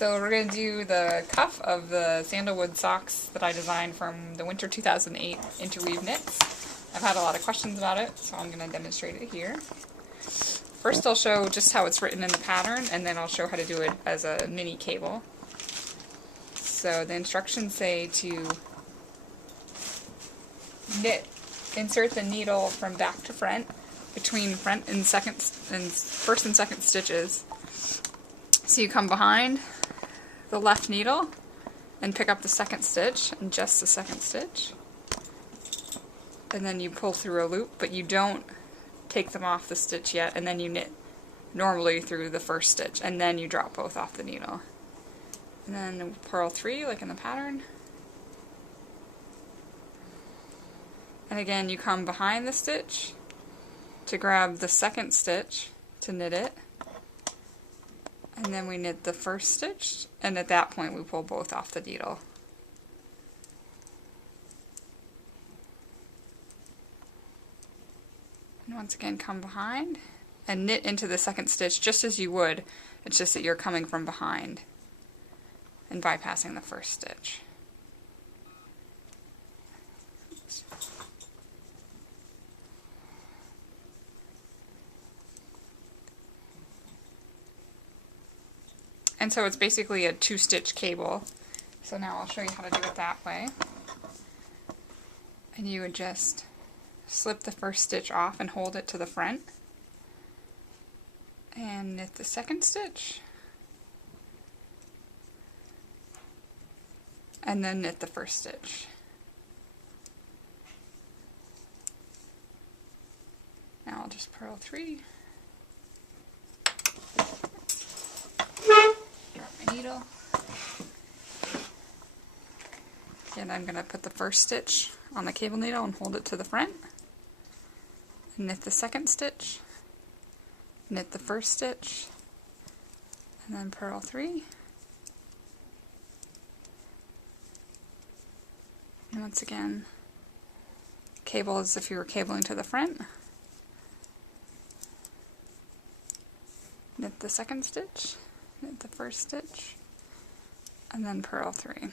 So we're going to do the cuff of the Sandalwood Socks that I designed from the winter 2008 Interweave Knits. I've had a lot of questions about it, so I'm going to demonstrate it here. First I'll show just how it's written in the pattern, and then I'll show how to do it as a mini cable. So the instructions say to knit, insert the needle from back to front between front and first and second stitches. So you come behind the left needle and pick up the second stitch, and just the second stitch. And then you pull through a loop, but you don't take them off the stitch yet, and then you knit normally through the first stitch, and then you drop both off the needle. And then purl 3 like in the pattern. And again you come behind the stitch to grab the second stitch to knit it. And then we knit the first stitch, and at that point we pull both off the needle. And once again come behind and knit into the second stitch just as you would, it's just that you're coming from behind and bypassing the first stitch. Oops. And so it's basically a 2-stitch cable. So now I'll show you how to do it that way. And you would just slip the first stitch off and hold it to the front. And knit the second stitch. And then knit the first stitch. Now I'll just purl 3. Needle. And I'm going to put the first stitch on the cable needle and hold it to the front. And knit the second stitch, knit the first stitch, and then purl 3. And once again, cable as if you were cabling to the front. Knit the second stitch, knit the first stitch, and then purl 3.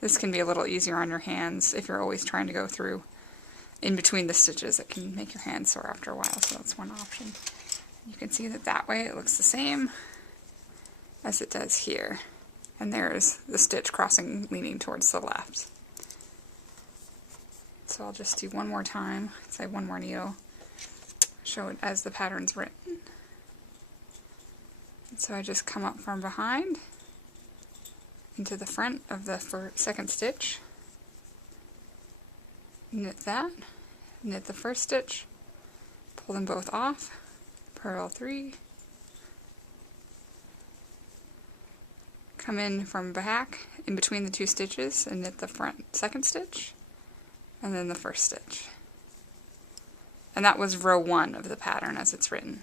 This can be a little easier on your hands if you're always trying to go through in between the stitches. It can make your hands sore after a while, so that's one option. You can see that way it looks the same as it does here. And there's the stitch crossing, leaning towards the left. So I'll just do one more time, say one more needle, show it as the pattern's written. So I just come up from behind into the front of the second stitch, knit that, knit the first stitch, pull them both off, purl 3, come in from back in between the 2 stitches and knit the front second stitch, and then the first stitch. And that was row 1 of the pattern as it's written.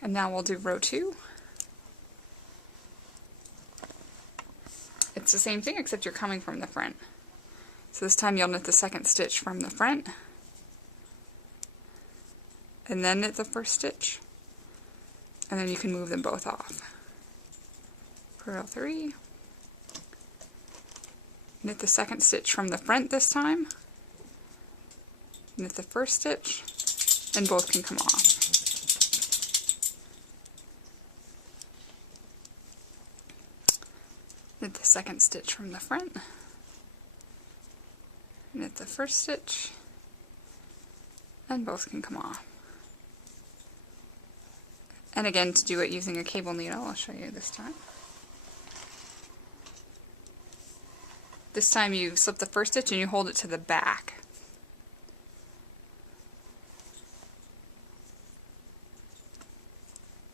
And now we'll do row 2. It's the same thing except you're coming from the front. So this time you'll knit the second stitch from the front, and then knit the first stitch, and then you can move them both off. Purl 3, knit the second stitch from the front this time, knit the first stitch, and both can come off. Knit the second stitch from the front, knit the first stitch, and both can come off. And again, to do it using a cable needle, I'll show you this time. This time you slip the first stitch and you hold it to the back.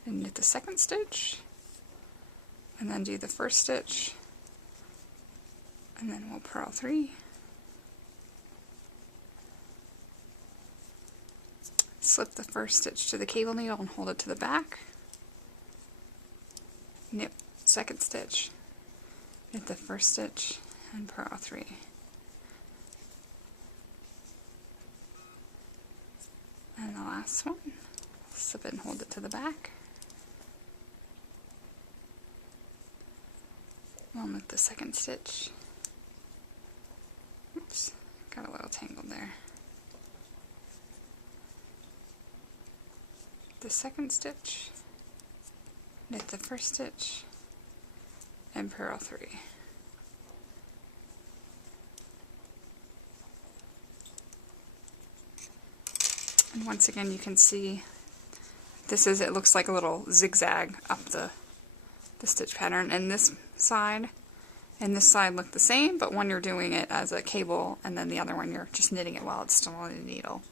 And knit the second stitch, and then do the first stitch, and then we'll purl 3. Slip the first stitch to the cable needle and hold it to the back. Knit second stitch, knit the first stitch, and purl 3. And the last one, slip it and hold it to the back. on with the second stitch. Oops, got a little tangled there. The second stitch, knit the first stitch, and purl 3. And once again you can see it looks like a little zigzag up the stitch pattern, and this side and this side look the same, but one you're doing it as a cable and then the other one you're just knitting it while it's still on the needle.